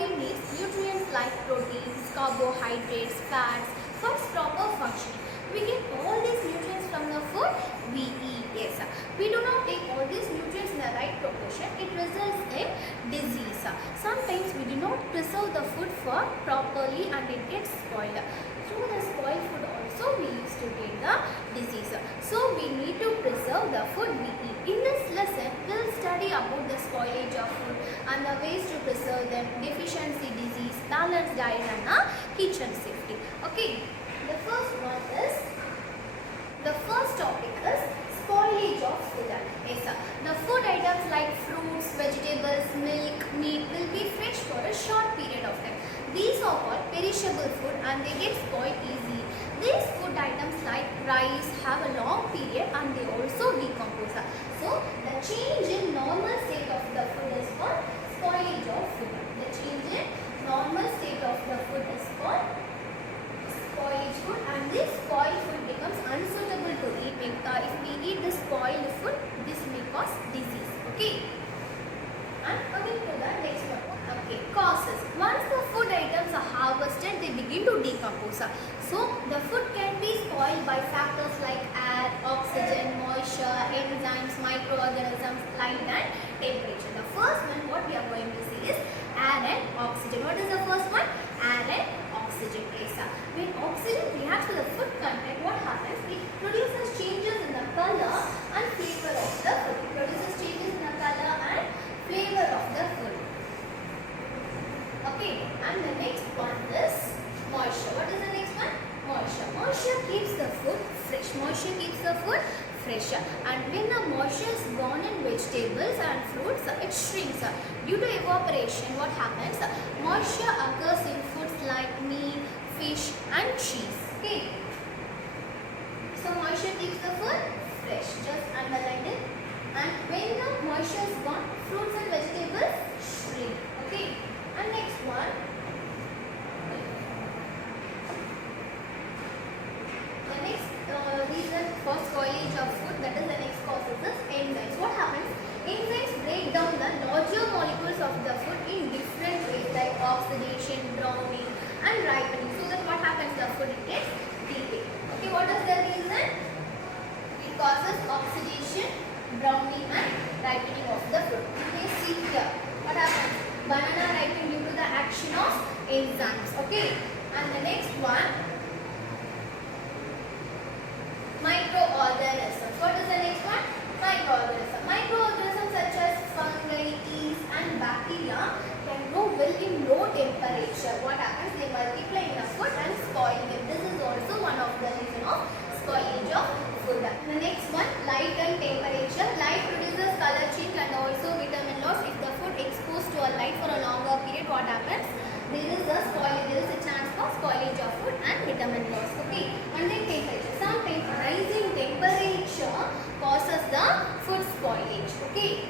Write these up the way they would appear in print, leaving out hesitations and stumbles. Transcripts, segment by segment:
body needs nutrients like proteins, carbohydrates, fats for its proper functioning. We get all these nutrients from the food we eat. Yes, we do not take all these nutrients in the right proportion. It results in disease. Sometimes we do not preserve the food for properly and it gets spoiled. Through the spoiled food also we used to get the disease. So we need to preserve the food we eat. In this lesson, we will study about the spoilage of food and the ways to preserve them, deficiency disease, balanced diet and kitchen safety. Okay, the first topic is spoilage of food. Yes, the food items like fruits, vegetables, milk, meat will be fresh for a short period of time. These are called perishable food and they get spoiled easily. These food items like rice have a long period and they also decompose. So, the change in normal state of the food is called spoilage of food. The change in normal state of the food is called spoilage food, and this spoiled food becomes unsuitable to eat. If we eat the spoiled food, this may cause disease. Okay. And coming to the next one. Okay, causes. Once the food items are harvested, they begin to decompose. So, the food can be spoiled by factors like air, oxygen, moisture, enzymes, microorganisms, light and temperature. The first one, what we are going to see is air and oxygen. What is the first one? Air and oxygen. Yes. When oxygen reacts with the food content, what happens? It produces changes in the color and flavor of the food. It produces changes in the color and flavor of the food. Okay, and the next one is moisture. What is the next one? Moisture. Moisture keeps the food fresh. Moisture keeps the food fresh. And when the moisture is gone in vegetables and fruits, it shrinks. Due to evaporation, what happens? Moisture occurs in foods like meat, fish and cheese. Okay. So moisture keeps the food fresh. Just underline it. And when the moisture is gone, fruits and vegetables shrink. Okay. And next one. The next reason for spoilage of food, that is the next cause, is enzymes. What happens? Enzymes break down the larger molecules of the food in different ways like oxidation, browning and ripening. So that what happens? The food gets decayed. Okay, what is the reason? It causes oxidation, browning and ripening of the fruit. You may see here. What happens? Banana ripen due to the action of enzymes. Okay. And the next one, microorganisms. What is the next one? Microorganisms. Microorganisms such as fungi, yeast and bacteria can grow well in low temperature. What happens? They multiply in the food and spoil them. This is also one of the reason of spoilage of food. The next one, light and temperature. Light produces color change and also vitamin loss. If the food exposed to a light for a longer period, what happens? There is a chance for spoilage of food and vitamin loss. Okay. And then temperature. Sometimes rising temperature causes the food spoilage. Okay.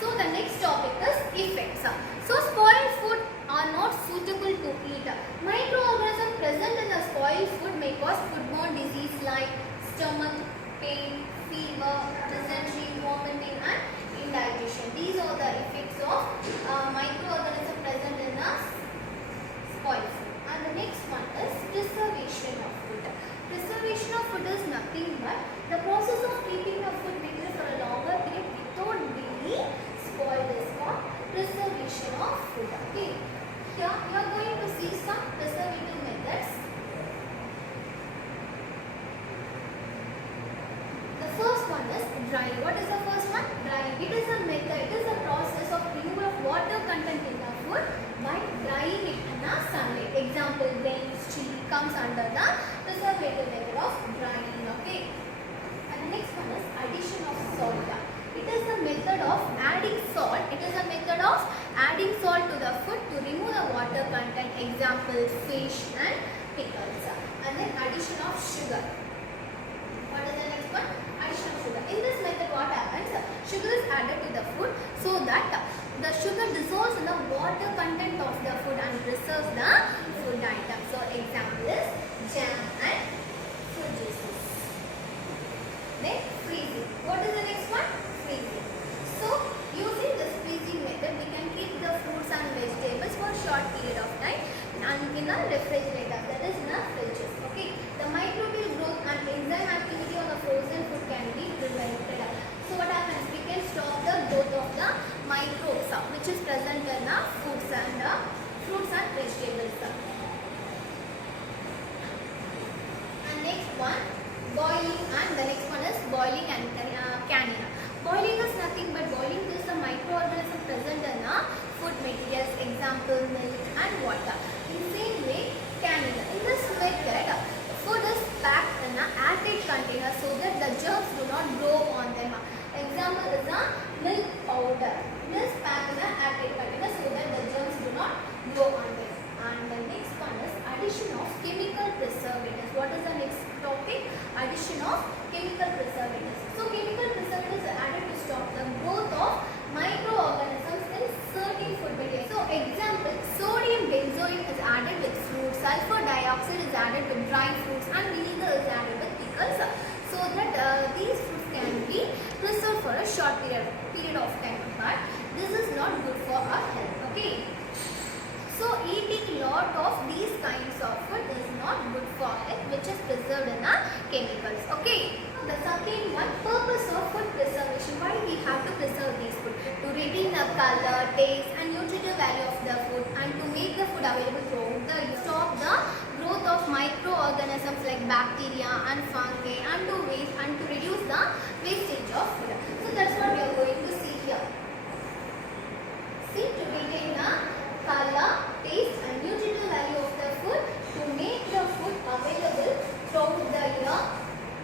So the next topic is effects. So spoiled food are not suitable to eat. Microorganisms present in the spoiled food may cause foodborne disease like stomach pain, fever, dysentery, vomiting and indigestion. These are the effects of microorganisms present in the spoiled food. And the next one is preservation of food. Preservation of food is nothing but the process of keeping the food material for a longer period without being spoiled is called preservation of food. Okay. Here you are going to see some preservative methods. The first one is drying. What is the first one? Drying. It is a method, it is a process of removal of water content in the food by drying it in the sunlight. Example, grains, chili comes under the preservative method of drying. Okay. And the next one is addition of salt. It is a method of adding salt. It is a method of adding salt to the food to remove the water content. Example, fish and pickles. And then addition of sugar. What is the next one? Addition of sugar. In this method, what happens? Sugar is added to the food so that the sugar dissolves in the water content of the food and preserves the food item. So, example is jam and fruit juices. Then freezing. What is the next one? Freezing. So, using this freezing method, we can keep the fruits and vegetables growth of the microbes which is present in the fruits and vegetables. And next one, boiling, and the next one is boiling and canning. Boiling is nothing but boiling is the microorganism present in the food materials, example milk and water. In the same way, canning. In this method, food is packed in an airtight container so that the germs do not grow on them. Example is the milk powder. It is packed in an airtight container so that the germs do not grow on them. And the next one is addition of chemical preservatives. What is the next topic? Addition of chemical preservatives. So chemical preservatives are added to stop the growth of microorganisms in certain food materials. So example, sodium benzoate is added with fruits, sulfur dioxide is added with dry fruits, and vinegar is added with pickles so that these fruits can be preserved for a short period of time. But this is not good for our health. Okay. So eating lot of these kinds of food is not good for health, which is preserved in the chemicals. Okay. The second one, purpose of food preservation. Why we have to preserve these food? To retain the color, taste and nutritive value of the food, and to make the food available throughout the year. Stop the growth of microorganisms like bacteria and fungi, and to reduce the wastage of food. So that's what we are going to see here. See, to retain the color, taste and nutritive value of the food, to make the food available throughout the year,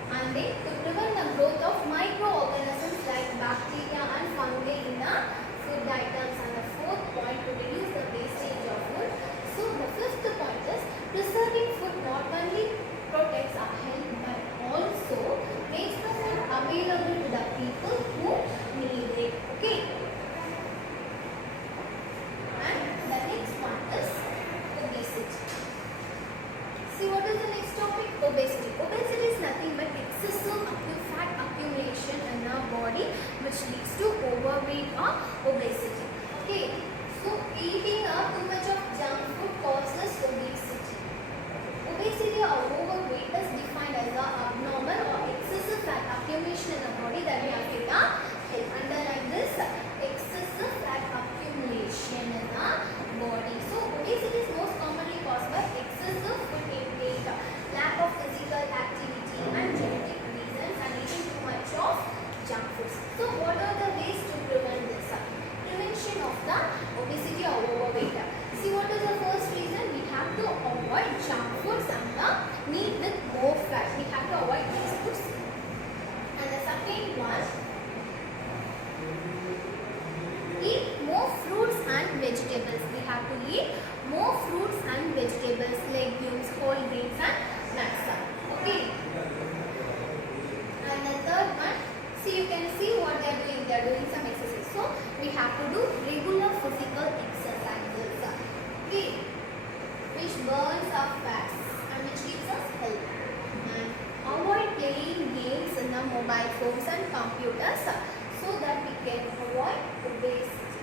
and then to prevent the growth of microorganisms like bacteria and fungi in the food items. And the fourth point, to reduce the wastage of food. So the fifth point is preserving food not only protects our health but also makes the food available to the people who need it. Okay. And the next one is obesity. See, what is the next topic? Obesity. Obesity is nothing but excessive fat accumulation in our body which leads to overweight or obesity. Okay. So eating too much of junk food causes obesity. Obesity or overweight is defined as a abnormal or excessive fat accumulation in the body that may affect our health. Underline this, excessive fat accumulation in the body. So obesity is most commonly caused by excessive food intake, lack of physical activity and genetic reasons, and eating too much of junk foods. So what are the ways to prevent this? Prevention of the obesity or overweight. See, what is the first reason? We have to avoid junk foods and the meat with more fat. We have to avoid these foods. And the second one, eat more fruits and vegetables. We have to eat more fruits and vegetables, legumes, whole grains and nuts. Okay. And the third one, see, you can see what they are doing. They are doing some exercise. So we have to do regular physical exercises. Okay. Which burns our fats and which keeps us healthy. And avoid playing games in the mobile phones and computers so that we can avoid obesity.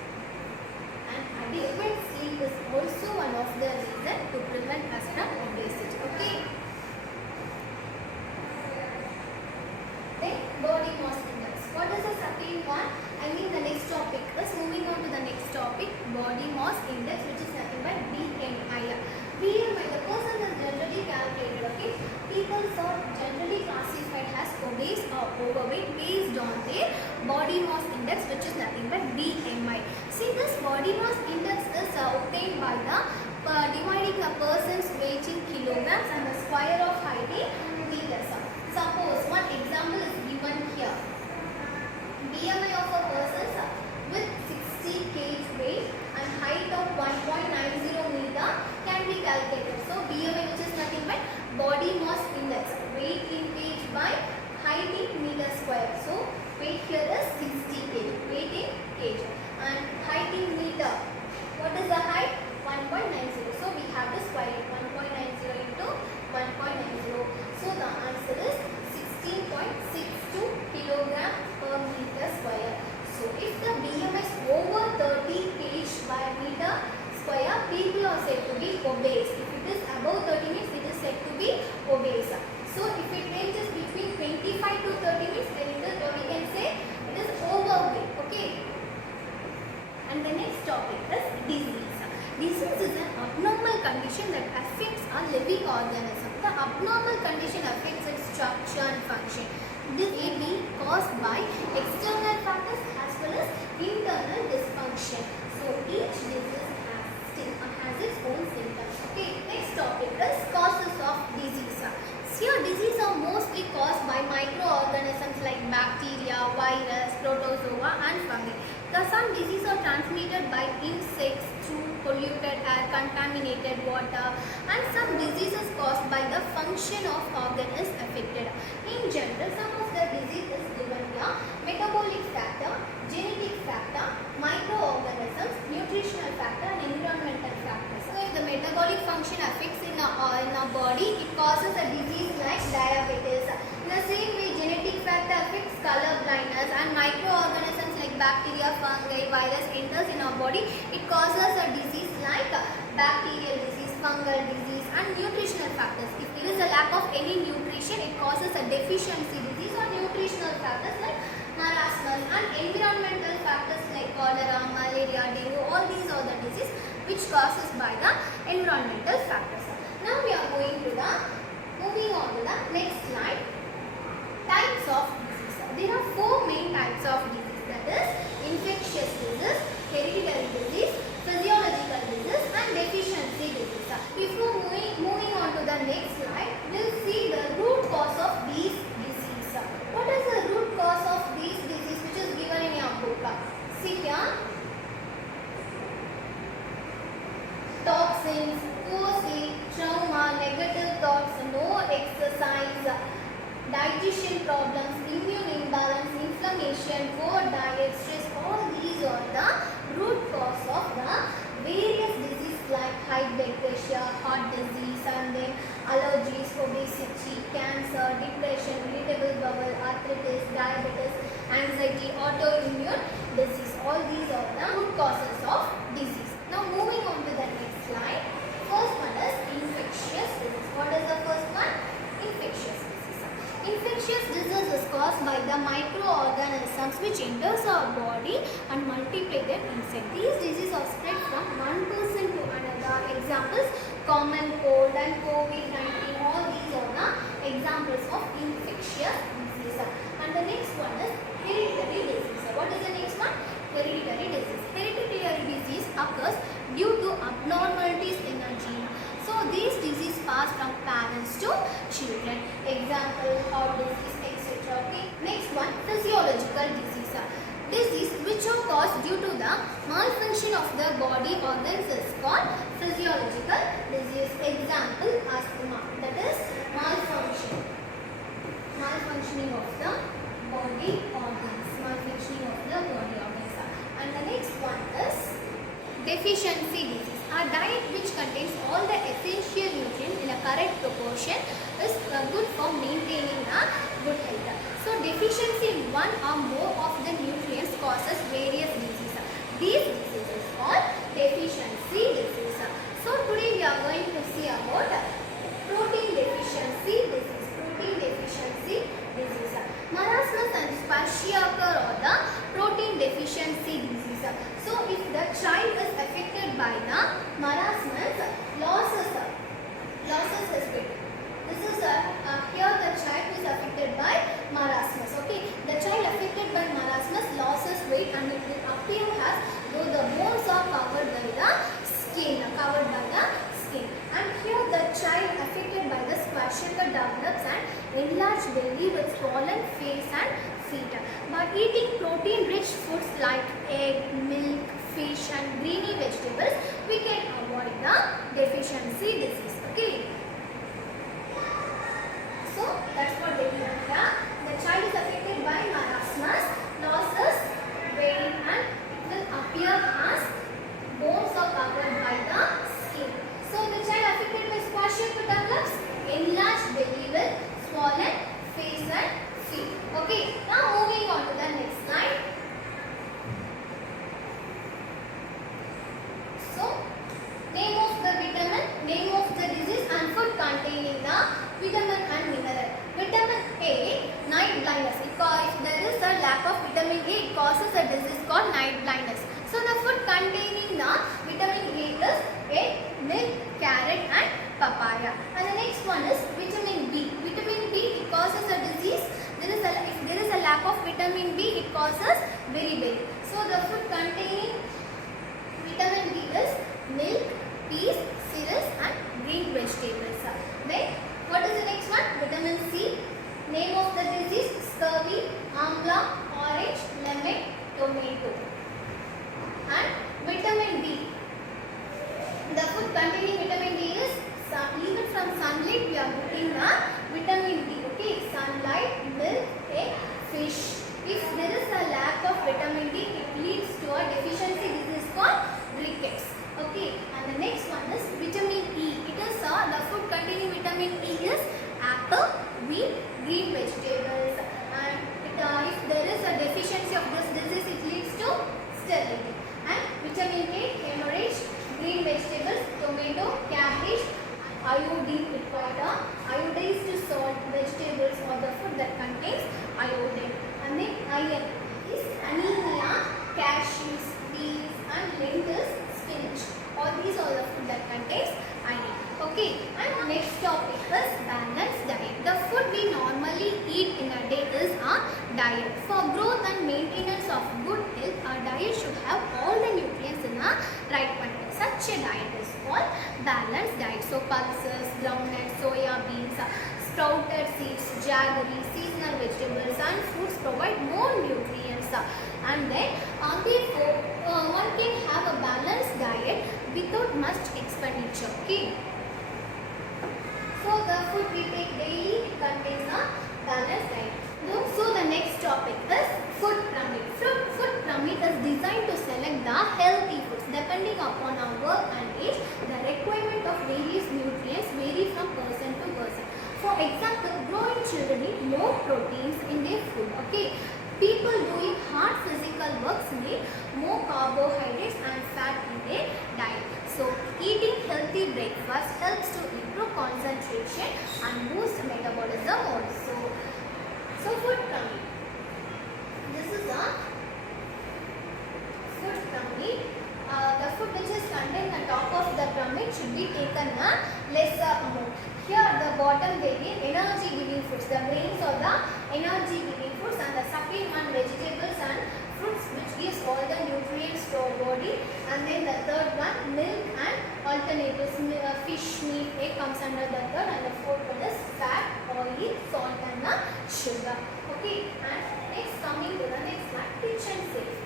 And adequate sleep is also one of the reasons to prevent us from obesity. Okay. Then body mass index. What is the second one? The next topic is moving on to the next topic, body mass index, which is nothing but BMI. BMI, the person is generally calculated. Okay. People are generally classified as obese or overweight based on their body mass index, which is nothing but BMI. See, this body mass index is obtained by the dividing a person's weight in kilograms and the square of height in meters. Suppose one example is given here. BMI of a person with 60 kg weight and height of 1.90 meter can be calculated. So BMI, which is nothing but body mass index, weight in kg by height in meter square. So weight here is 60 kg. Weight in function that affects a living organism. The abnormal condition affects its structure and function. This may be caused by external factors as well as internal dysfunction. So each disease has its own symptoms. Okay, next topic is causes of disease. Here diseases are mostly caused by microorganisms like bacteria, virus, protozoa and fungi. Some diseases are transmitted by insects through polluted air, contaminated water, and some diseases caused by the function of organ is affected. In general, some of the disease is given here: metabolic factor, genetic factor, microorganisms, nutritional factor and environmental factors. So if the metabolic function affects in our body, it causes a disease like diabetes. In the same way, genetic factor affects color blindness, and microorganisms like bacteria, fungi, virus enters in our body. It causes a disease like bacterial disease, fungal disease, and nutritional factors. If there is a lack of any nutrition, it causes a deficiency disease, or nutritional factors like marasmus, and environmental factors like cholera, malaria, dengue. All these are the disease which causes by the environmental factors. Now we are moving on to the next slide. Types of disease. There are 4 main types of disease, that is infectious disease, hereditary disease, physiological disease and deficiency disease. Before moving on to the next slide, we will see the root cause of these diseases. What is the root cause of these diseases which is given in your book? See here: toxins, poor sleep, trauma, negative thoughts, no exercise, digestion problems, immune imbalance, inflammation, poor diet, stress. All these are the root cause of the various diseases like high blood pressure, heart disease, and then allergies, obesity, cancer, depression, irritable bowel, arthritis, diabetes, anxiety, autoimmune disease. All these are the root causes of disease. Now moving on to the next slide. First one is infectious disease. What is the first one? Infectious disease. Infectious disease is caused by the microorganisms which enters our body and multiply them inside. These diseases are spread from one person to another. Examples: common cold and COVID-19. All these are the examples of infectious disease. And the next one is hereditary disease. What is the next one? Hereditary disease. Hereditary disease occurs due to abnormalities in a gene. So these diseases pass from parents to children. Example: heart disease, etc. Okay. Next one, physiological disease. Disease which are caused due to the malfunction of the body organs is called physiological disease. Example: asthma. That is malfunctioning of the body organs. Malfunctioning of the body organs. And the next one is deficiency disease. A diet which contains all the essential nutrients in a correct proportion is good for maintaining a good health. So deficiency in one or more of the nutrients causes various diseases. These diseases are deficiency disease. So today we are going to see about protein deficiency disease. Protein deficiency disease. Marasmus and kwashiorkor are the protein deficiency disease. So if the child is affected by the marasmus, losses is big. This is here the child is affected by marasmus. Okay, the child affected by marasmus loses weight and it will appear as though the bones are covered by the skin. And here the child affected by the kwashiorkor develops an enlarged belly with swollen face and feet. By eating protein-rich foods like egg, milk, fish and greeny vegetables, we can avoid the deficiency disease. Okay. So that's what they mean here. The child is affected by marasmus, losses weight and it will appear as bones are covered by the skin. So the child affected by kwashiorkor develops enlarged belly with swollen face and feet. Okay, now moving on to the next slide. So, name of the vitamin, name of the disease and food containing the vitamin and mineral. Vitamin A, night blindness. If there is a lack of vitamin A, it causes a disease called night blindness. So the food containing the vitamin A is egg, milk, carrot, carrot and papaya. And the next one is vitamin B. Vitamin B, it causes a disease. If there is a lack of vitamin B, it causes beriberi. So the food containing vitamin B is milk, peas, cereals and green vegetables. Then what is the next one? Vitamin C. Name of the disease: scurvy, amla, orange, lemon, tomato. And vitamin D. The food containing vitamin D is even from sunlight we are getting the vitamin D. Okay, sunlight, milk, egg, fish. If there is a lack of vitamin D, it leads to a deficiency. This is called rickets. Okay, and the next one is vitamin E. It is the food containing vitamin E is apple, wheat, green vegetables. And if there is a deficiency of this disease, it leads to sterility. And vitamin K, hemorrhage, green vegetables, tomato, cabbage, iodine required. Iodized salt vegetables or the food that contains iodine. And then iron is anemia, cashews, peas and lentils, spinach. All these are the food that contains iron. Okay, and next topic is balanced diet. The food we normally eat in a day is a diet. For growth and maintenance of good health, our diet should have all the nutrients in a right quantity. Such a diet is called balanced diet. So pulses, groundnuts, soya beans, sprouted seeds, jaggery, seasonal vegetables and fruits provide more nutrients. And then therefore one can have a balanced diet without much expenditure. Okay. So the food we take daily contains a balanced diet. So the next topic is food pyramid. Food pyramid is designed to select the healthy foods. Depending upon our work and age, the requirement of various nutrients vary from person to person. For example, growing children need more proteins in their food. Okay, people doing hard physical works need more carbohydrates and fat in their diet. So eating healthy breakfast helps to improve concentration and boost metabolism also. So food pyramid. This is a food pyramid. The food which is contained on top of the pyramid should be taken a lesser amount. Here at the bottom they give energy giving foods. The grains are the energy giving foods and the second one vegetables and fruits which gives all the nutrients to our body. And then the third one milk and alternatives, fish, meat, egg comes under the third, and the fourth one is fat, oil, salt and sugar. Okay, and next coming to the next one, kitchen safety.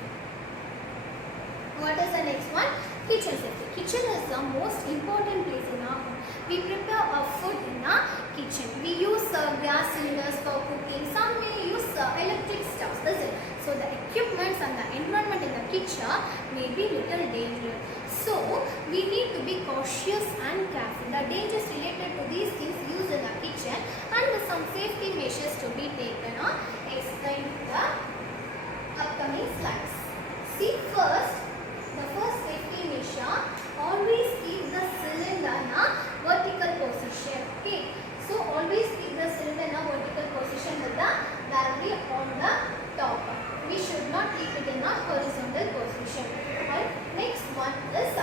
What is the next one? Kitchen safety. Kitchen is the most important place in our home. We prepare our food in our kitchen. We use gas cylinders for cooking. Some may use electric stoves, is it? So the equipments and the environment in the kitchen may be little dangerous. So we need to be cautious and careful. The dangers related to these things used in the kitchen and some safety measures to be taken on explained in the upcoming slides. See first, the first safety measure, always keep the cylinder in a vertical position. Okay, so always keep the cylinder in a vertical position with the battery on the top. We should not keep it in a horizontal position. And next one is,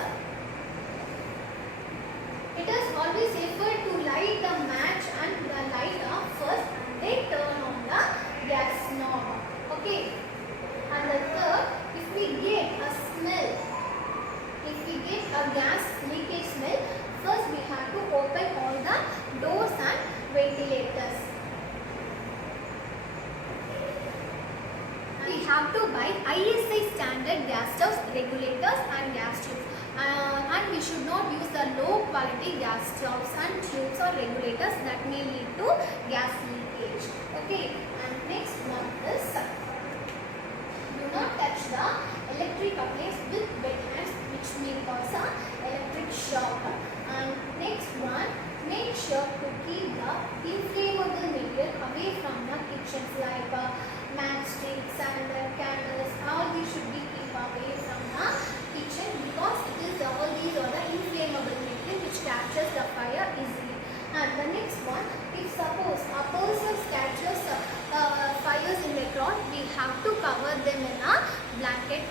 it is always safer to light the match and the lighter first and then turn on the gas knob. Okay, and the third, if we get a smell, if we get a gas leakage smell, first we have to open all the doors and ventilators. We have to buy ISI standard gas stoves, regulators and gas tubes. And we should not use the low quality gas stoves and tubes or regulators that may lead to gas leakage. Okay, and next one is, do not touch the electric appliance with wet hands, which may cause an electric shock. And next one, make sure to keep the inflammable material away from the kitchens like matchsticks and candles. All these should be kept away from the kitchen because all these are the inflammable material which catches the fire easily. And the next one, if suppose a person catches fires in the ground, we have to cover them in a blanket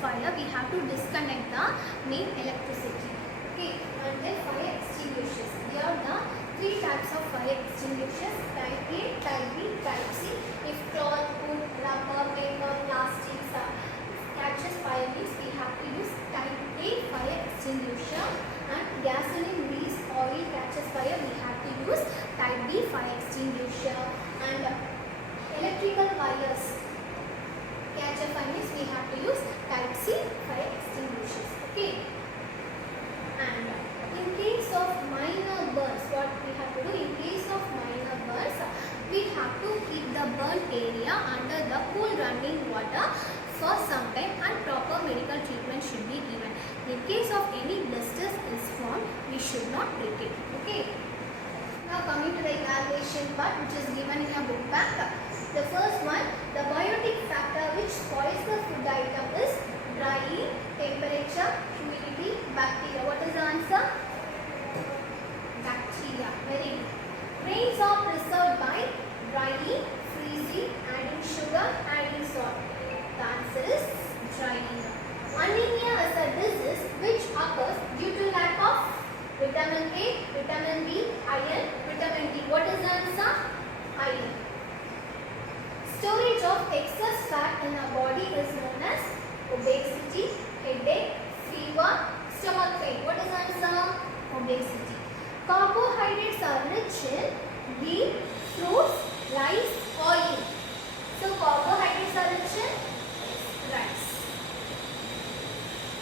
fire, we have to disconnect the main electricity. Okay, and then fire extinguishers. There are the three types of fire extinguishers: type A, type B, type C. If cloth, wood, rubber, paper, plastics catches fire, means we have to use type A fire extinguisher, and gasoline, grease, oil catches fire, we have to use type B fire extinguisher, and electrical wires catch a fire, means we have to use type C fire extinguishers. Okay, and in case of minor burns, what we have to do? In case of minor burns, we have to keep the burn area under the cool running water for some time, and proper medical treatment should be given. In case of any blisters is formed, we should not break it. Okay. Now coming to the evaluation part, which is given in your book back. The first one, the biotic factor which spoils the food item is drying, temperature, humidity, bacteria. What is the answer? Bacteria. Very good. Grains are preserved by drying, freezing, adding sugar, adding salt. The answer is drying. Anemia is a disease which occurs due to lack of vitamin A, vitamin B, iron, vitamin D. What is the answer? Iron. Storage of excess fat in our body is known as obesity, headache, fever, stomach pain. What is the answer? Obesity. Carbohydrates are rich in wheat, fruits, rice, oil. So carbohydrates are rich in rice.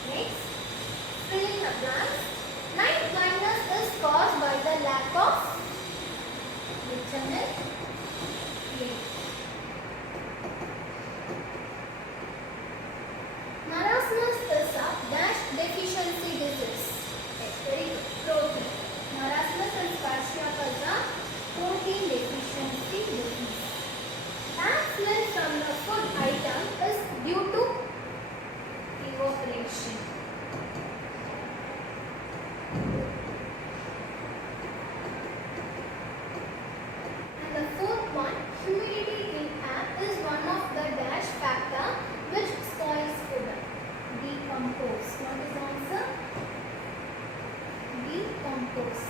Next, fill in the blanks. Night blindness is caused by the lack of vitamin A. Marasmus is a dash deficiency disease. Very good. Protein. Marasmus and kwashiorkor is a protein deficiency disease. Effluent from the food item is due to evaporation. And the fourth one, humidity in air is one of the dash factor which spoils food. Decompose. What is the answer? Decompose.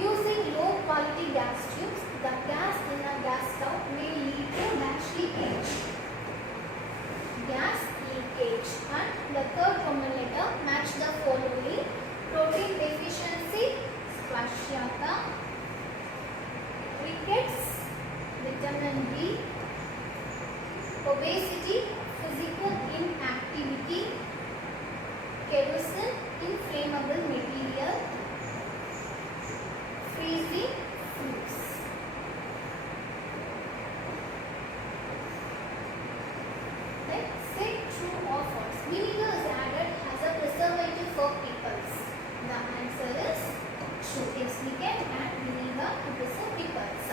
Using low quality gas tubes, the gas in a gas stove may lead to dash leakage. Gas leakage. And the third common letter, match the following: protein deficiency, kwashiorkor; rickets, vitamin B; obesity, physical inactivity; kerosene, inflammable material; freezing, fruits. Then say true or false. Vinegar is added as a preservative for pickles. The answer is true. Yes, we can add vinegar to preserve pickles.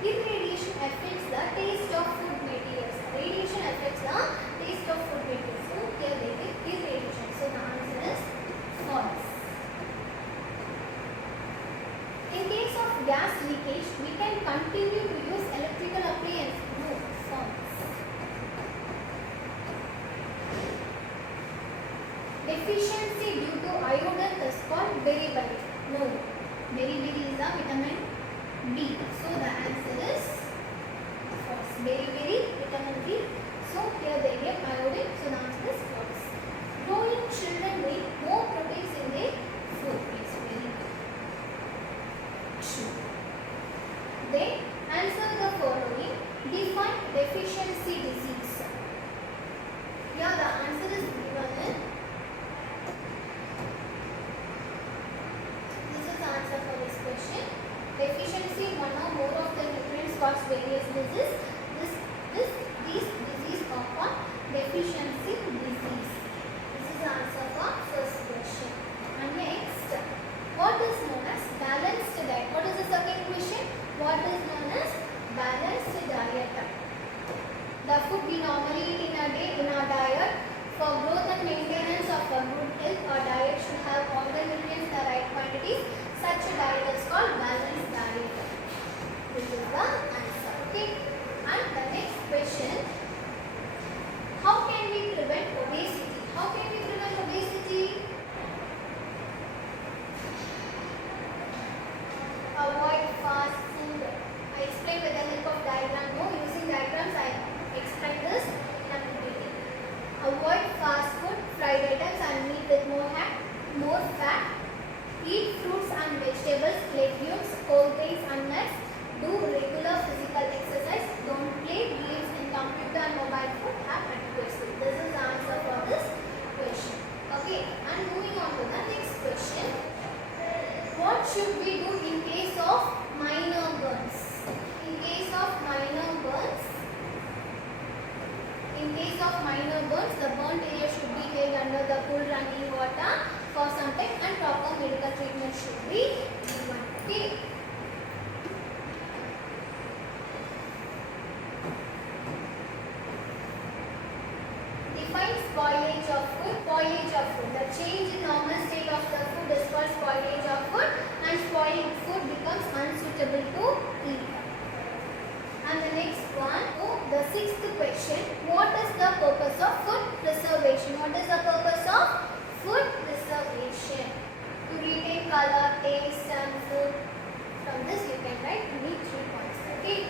Irradiation affects the taste of food materials. Radiation affects the taste of food materials. So here they get irradiation. So the answer is false. In case of gas leakage, we can continue to use electrical appliance. No, false. Deficiency due to iodine is called beriberi. No, beriberi is a vitamin B. So the answer is false. Beriberi, vitamin B. So here they get iodine. So the answer is false. Growing children need more proteins in their food. It's very good. True. They answer the following. Define deficiency disease. Here the answer is given in. This is the answer for this question. Deficiency, one or more of the nutrients cause various diseases. These diseases are called deficiency disease. This is the answer for first question. And next, what is known as balanced diet? What is the second question? What is known as balanced diet? The food we normally eat in a day in our diet. For growth and maintenance of a good health, our diet should have all the nutrients in the right quantities. Such a diet is called balanced diet. This is the answer. Okay. And the next case of minor burns, the burnt area should be held under the cool running water for some time and proper medical treatment should be given. Okay. Define spoilage of food. Spoilage of food. The change in normal state of the food is called spoilage of food, and spoiled food becomes unsuitable to eat. And the next one, the sixth question, what is the purpose of food preservation? What is the purpose of food preservation? To retain color, taste and food. From this you can write only 3 points. Okay.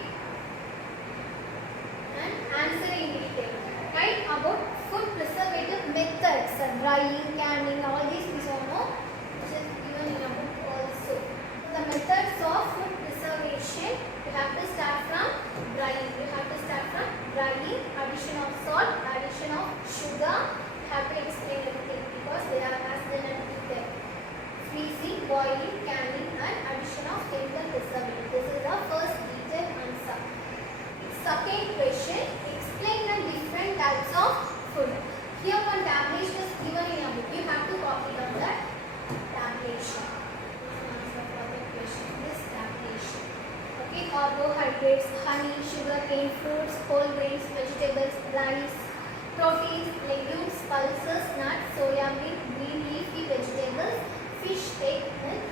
And answer in detail. Write about food preservative methods, drying, canning, all these we all know, which is given in a book also. The methods of food preservation, you have to start from drying. You have to start from drying, addition of salt, addition of sugar. You have to explain everything because they are as then and there. Freezing, boiling, canning and addition of chemical preservative. This is the first detailed answer. Second question, explain the different types of food. Here one tabulation is given in a book. You have to copy down that tabulation. Answer for the question. This tabulation. Okay, carbohydrates, honey, sugar cane, fruits, whole grains, vegetables, rice, proteins, legumes, pulses, nuts, soya bean, green leafy vegetables, fish, egg, milk,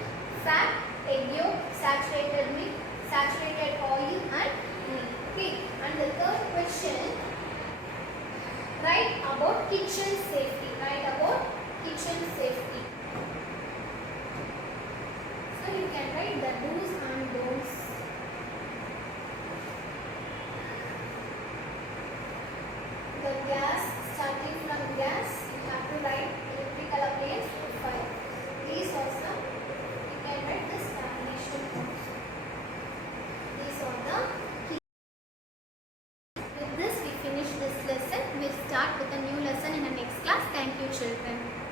fat, egg yolk, saturated milk, saturated oil and meat. Okay. And the third question, write about kitchen safety. Write about kitchen safety. So you can write the do's and don'ts. The gas, starting from gas, you have to write electrical appliance fire. These also you can write this tabulation also. These are the key. With this we finish this lesson. We'll start with a new lesson in the next class. Thank you children.